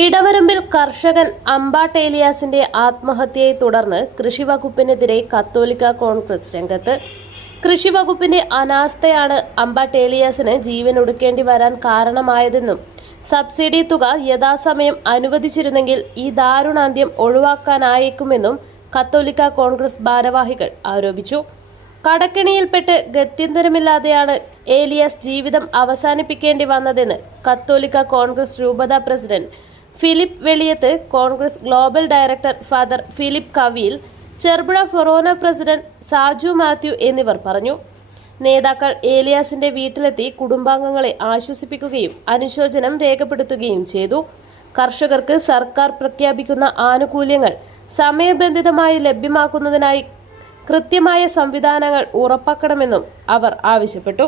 ഇടവരമ്പിൽ കർഷകൻ അമ്പാട്ട് ഏലിയാസിന്റെ ആത്മഹത്യയെ തുടർന്ന് കൃഷിവകുപ്പിനെതിരെ കത്തോലിക്ക കോൺഗ്രസ് രംഗത്ത്. കൃഷിവകുപ്പിന്റെ അനാസ്ഥയാണ് അമ്പാട്ട് ഏലിയാസിന് ജീവൻ ഒടുക്കേണ്ടി വരാൻ കാരണമായതെന്നും സബ്സിഡി തുക യഥാസമയം അനുവദിച്ചിരുന്നെങ്കിൽ ഈ ദാരുണാന്ത്യം ഒഴിവാക്കാനായേക്കുമെന്നും കത്തോലിക്ക കോൺഗ്രസ് ഭാരവാഹികൾ ആരോപിച്ചു. കടക്കെണിയിൽപ്പെട്ട് ഗത്യന്തരമില്ലാതെയാണ് ഏലിയാസ് ജീവിതം അവസാനിപ്പിക്കേണ്ടി വന്നതെന്ന് കത്തോലിക്ക കോൺഗ്രസ് രൂപതാ president Philip Veliyath, Congress global director father Philip Kaviyil, Cherupuzha ഫൊറോന പ്രസിഡന്റ് സാജു മാത്യു എന്നിവർ പറഞ്ഞു. നേതാക്കൾ ഏലിയാസിന്റെ വീട്ടിലെത്തി കുടുംബാംഗങ്ങളെ ആശ്വസിപ്പിക്കുകയും അനുശോചനം രേഖപ്പെടുത്തുകയും ചെയ്തു. കർഷകർക്ക് സർക്കാർ പ്രഖ്യാപിക്കുന്ന ആനുകൂല്യങ്ങൾ സമയബന്ധിതമായി ലഭ്യമാക്കുന്നതിനായി കൃത്യമായ സംവിധാനങ്ങൾ ഉറപ്പാക്കണമെന്നും അവർ ആവശ്യപ്പെട്ടു.